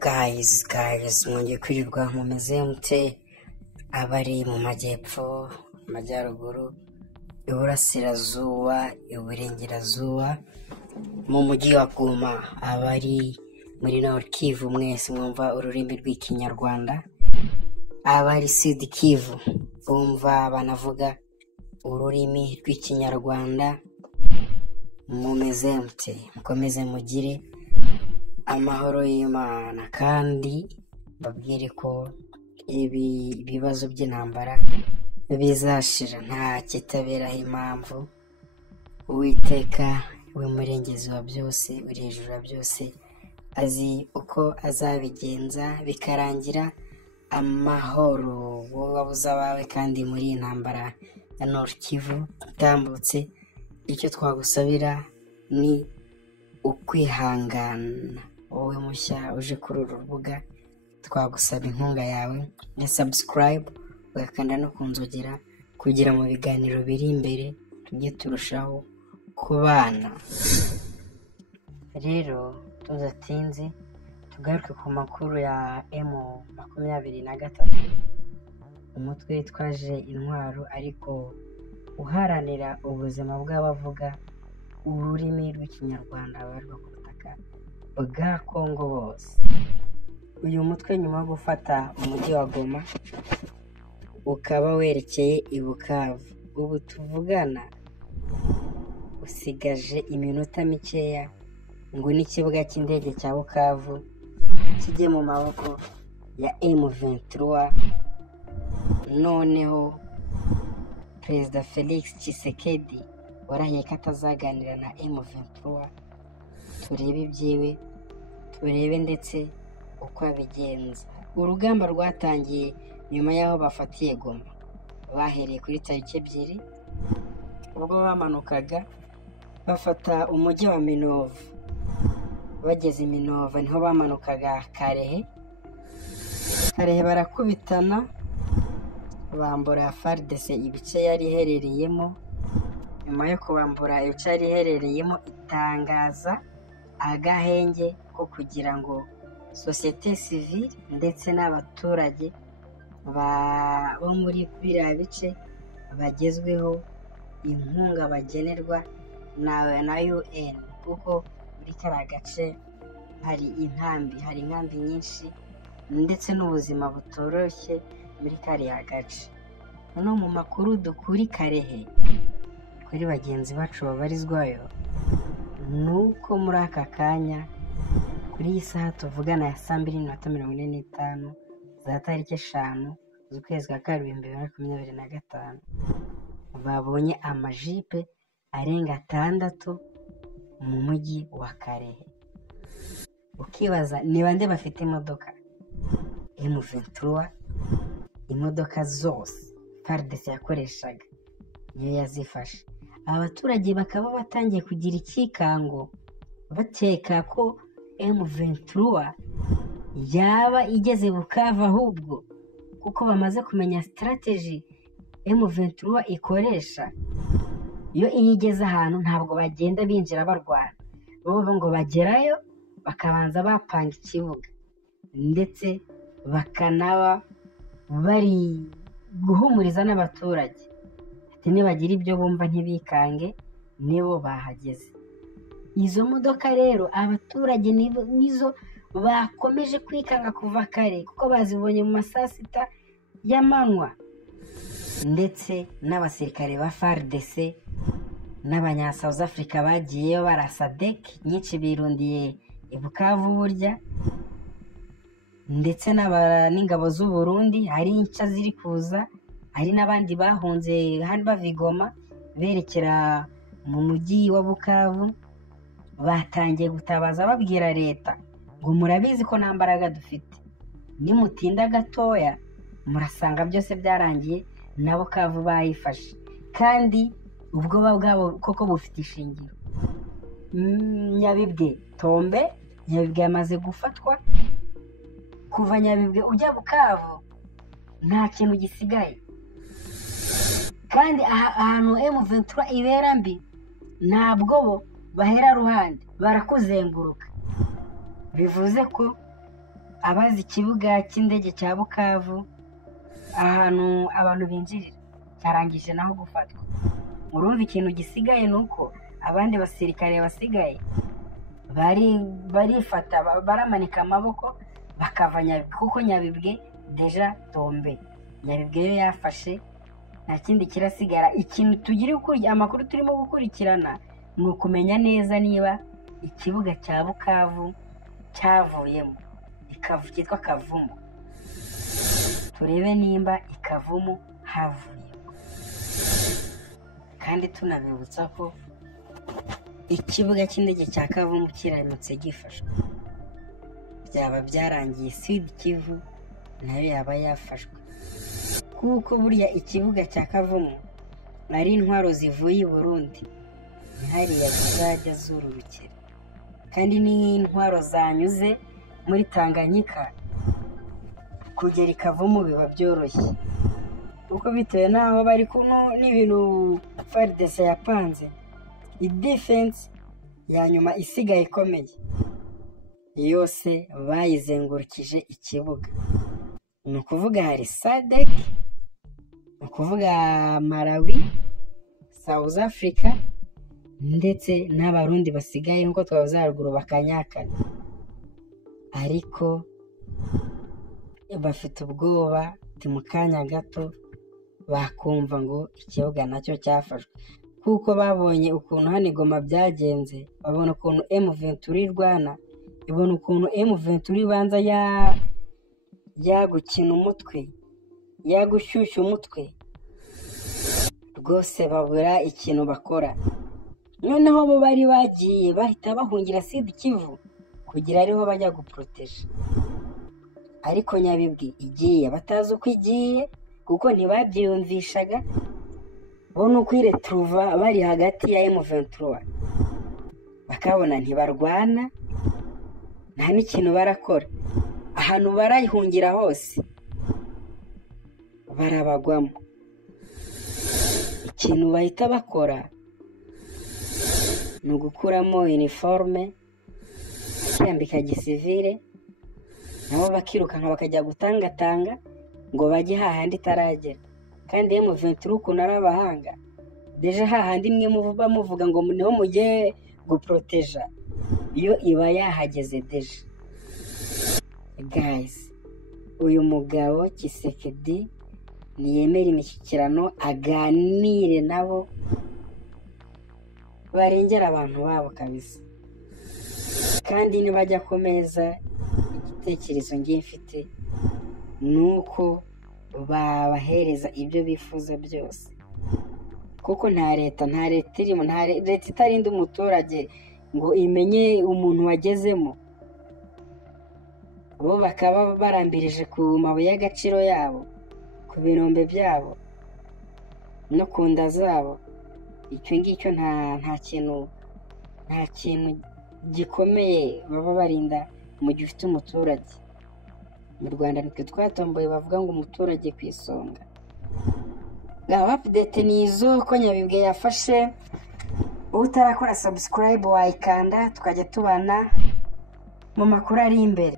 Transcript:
guys mwongeye kwirirwa mumeze mute abari mu majyepfo amajyaruguru iburasirazuba iburengerazuba mu mujyi wa Goma abari muri Nord Kivu mwese mwumva ururimi rw'ikinyarwanda abari Sud Kivu bumva banavuga ururimi rw'ikinyarwanda mumeze mute mukomeze mugire amahoro y'Imana kandi babwire ko ibibazo by'intambara bizashira nta kitaberaho impamvu Uwiteka we murengezi wa byose uri hejuru ya byose azi uko azabigenza bikarangira amahoro wowe wabuze abawe kandi muri intambara ya Nord Kivu itambutse icyo twagusabira ni ukwihangana wowe mushya uje kuri uru rubuga twagusaba inkunga yawe na subscribe ugakanda no kunzogera kugira mu biganiro biri imbere tujye turushaho kubana. Rero tuzatinze tugaruke ku makuru ya M23 umutwe twaje intwaro ariko uharanira ubuzima bw'abavuga ururimi rw'ikinyarwanda barwa ku butaka bwa Kongo bose. Uyu mutwe nyuma gufata umujyi wa Goma ukaba werekeye i Bukavu, ubu tuvugana usigaje iminota mikeya ngo n'ikibuga cy'indege cya Bukavu kijye mu maboko ya M23. Noneho Perezida Felix Tshisekedi warahiye ko atazaganira na M23 turebe ibyiwe turebe ndetse uko abigenza. Urugamba rwatangiye nyuma yaho bafatiye Goma, bahereye kuri tariki 2 ubwo bamanukaga bafata umujyi wa Minova. Bageze Minova niho bamanukaga Karehe barakubitana bambura FARDC ibice yari iherereyemo. Nyuma yo kubambura ibice yari iherereyemo itangaza agahenge ko kugira ngo societe civile ndetse n'abaturage bo muri biriya bice bagezweho inkunga bagenerwa na UN, kuko muri kariya gace hari inkambi nyinshi ndetse n'ubuzima butoroshye muri kariya gace. No mu makuru dukuri Karehe kuri bagenzi bacu babarizwayo nuko muri aka kanya kuri iyi saha tuvugana ya 2:45 za tariki 5 z'ukwezi kwa Karindwi 2025 babonye amajipe arenga 6 mu mujyi wa Karehe. Ukibaza ni bande bafite imodoka? M23 imodoka zose FARDC yakoreshaga niyo yazifashe. Abaturage bakaba batangiye kugira ikikango bateka ko M23 yaba igeze Bukavu, ahubwo kuko bamaze kumenya strategy M23 ikoresha. Iyo igeze ahantu ntabwo bagenda binjira barwana, bo ngo bagerayo bakabanza bapanga ikibuga ndetse bakanaba bari guhumuriza n'abaturage ati nibagira ibyo bumva ntibikange nibo bahageze. Izo modoka rero abaturage nizo bakomeje kwikanga kuva kare kuko bazibonye mu masasita y'amanywa, ndetse n'abasirikare ba FARDC n'abanya South Africa bagiyeyo barasadek nyinshi birundiye i Bukavu burya, ndetse n'ingabo z'u Burundi hari inca ziri kuza, hari n'abandi bahunze hano bavigoma berekera mu mujyi wa Bukavu. Batangiye gutabaza babwira leta ngo murabizi ko nta mbaraga dufite, nimutinda gatoya murasanga byose byarangiye na Bukavu bayifashe. Kandi ubwoba bwabo koko bufite ishingiro. Nyabibwe Tombe, Nyabibwe yamaze gufatwa. Kuva Nyabibwe ujya Bukavu nta kintu gisigaye, kandi ahantu M23 ibera mbi ntabwo bo bahera ruhande barakuzenguruka. bivuze ko abazi ikibuga cy'indege cya Bukavu ahantu abantu binjirira cyarangije naho gufatwa. Murumva ikintu gisigaye nuko abandi basirikare basigaye barifata baramanika amaboko bakava Nyabibwe, kuko Nyabibwe deja tombe. Nyabibwe yo yafashe, nta kindi kirasigara. Ikintu tugira amakuru turimo gukurikirana ni ukumenya neza niba ikibuga cya Bukavu cyavuyemo cyitwa Kavumu. Turebe nimba ikavumu havuyemo, kandi tunabibutsa ko ikibuga cy'indege cya Kavumu kiramutse gifashwe byaba byarangiye Sud Kivu nayo yaba yafashwe, kuko burya ikibuga cya Kavumu ari intwaro zivuye i Burundi hariya zizajya zururukira, kandi n'intwaro zanyuze muri Tanganyika kugera Kavumu biba byoroshye, kuko bitewe n'aho bari kuno n'ibintu FARDC yapanze. Defense ya nyuma isigaye ikomeye yose bayizengurukije ikibuga. Ni ukuvuga hari SADC, ni ukuvuga Malawi, South Africa ndetse n'abarundi basigaye nk'uko twavuze haruguru bakanyakanya, ariko bafite ubwoba mu kanya gato bakumva ngo ikibuga nacyo cyafashwe, kuko babonye ukuntu hano i Goma byagenze, babona ukuntu M23 irwana, ibona ukuntu M23 ibanza yagukina umutwe, yagushyushya umutwe, rwose babura ikintu bakora. Noneho bo bari bagiye bahita bahungira Sud Kivu kugira ariho bajya guproteje, ariko Nyabibwe igiye batazi uko igiye, kuko ntibabyiyumvishaga bo nuko iretruva bari hagati ya M23, bakabona ntibarwana, nta n'ikintu barakora. Ahantu barayihungira hose barabagwamo. Ikintu bahita bakora ni ugukuramo uniforme bakambika gisivile, nabo bakirukanka bakajya gutangatanga ngo bajye hahandi itaragera. Kandi M23 ukuntu ari abahanga, deja hahandi mwe muvuga ngo niho mujye guproteja, iyo iba yahageze deja. Guys, uyu mugabo Tshisekedi niyemera imishyikirano, aganire nabo, barengera abantu babo kabisa. Kandi nibajya ku meza, igitekerezo ngiye mfite nuko babahereza ibyo bifuza byose, kuko nta leta irimo, nta leta itarinda umuturage ngo imenye umuntu wagezemo. Bo bakaba barambirije ku mabuye y'agaciro yabo, ku binombe byabo no ku nda zabo. Icyo ngicyo nta kintu gikomeye baba barinda mu gihe ufite umuturage. Mu Rwanda nitwe twatomboye bavuga ngo umuturage ku isonga. Update ni izo ko Nyabibwe yafashe. Utarakora subscribe wayikanda, tukajya tubana mu makuru ari imbere.